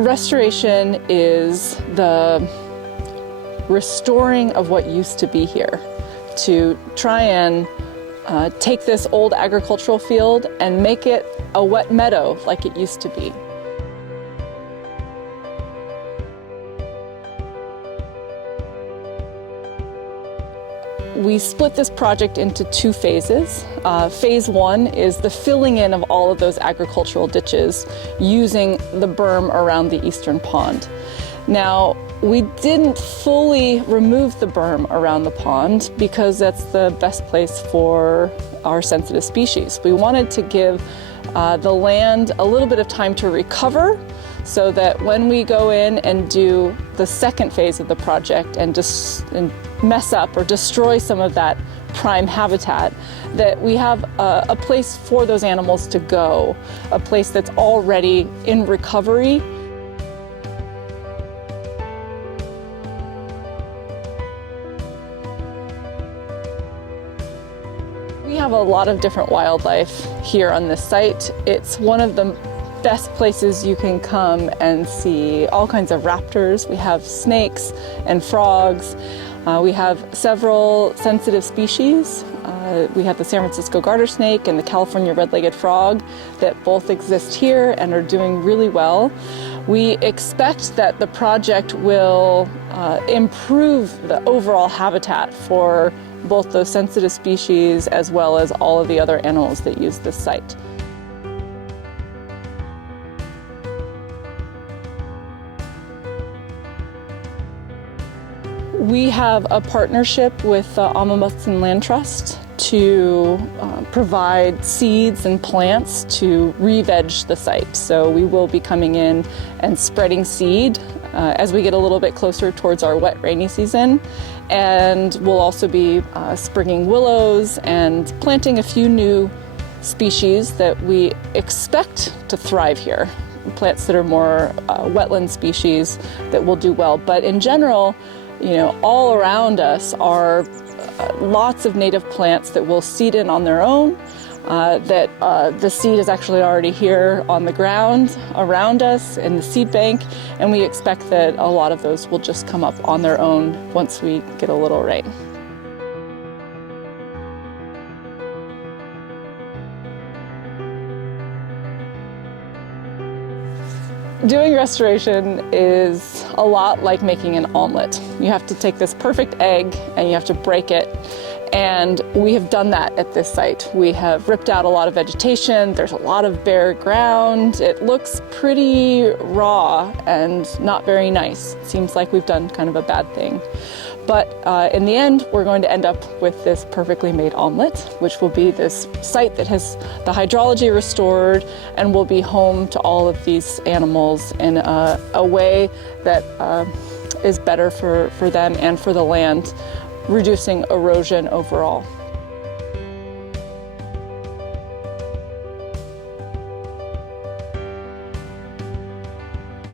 Restoration is the restoring of what used to be here, to try and take this old agricultural field and make it a wet meadow like it used to be. We split this project into two phases. Phase one is the filling in of all of those agricultural ditches using the berm around the eastern pond. Now, we didn't fully remove the berm around the pond because that's the best place for our sensitive species. We wanted to give the land a little bit of time to recover so that when we go in and do the second phase of the project and mess up or destroy some of that prime habitat, that we have a place for those animals to go, a place that's already in recovery. We have a lot of different wildlife here on this site. It's one of the best places you can come and see all kinds of raptors. We have snakes and frogs. We have several sensitive species. We have the San Francisco garter snake and the California red-legged frog that both exist here and are doing really well. We expect that the project will improve the overall habitat for both those sensitive species as well as all of the other animals that use this site. We have a partnership with the Amamutsan Land Trust to provide seeds and plants to re-veg the site. So we will be coming in and spreading seed as we get a little bit closer towards our wet rainy season. And we'll also be springing willows and planting a few new species that we expect to thrive here. Plants that are more wetland species that will do well. But in general, you know, all around us are lots of native plants that will seed in on their own, that the seed is actually already here on the ground around us in the seed bank, and we expect that a lot of those will just come up on their own once we get a little rain. Doing restoration is a lot like making an omelet. You have to take this perfect egg and you have to break it. And we have done that at this site. We have ripped out a lot of vegetation. There's a lot of bare ground. It looks pretty raw and not very nice. It seems like we've done kind of a bad thing. But in the end, we're going to end up with this perfectly made omelet, which will be this site that has the hydrology restored and will be home to all of these animals in a way that is better for them and for the land, reducing erosion overall.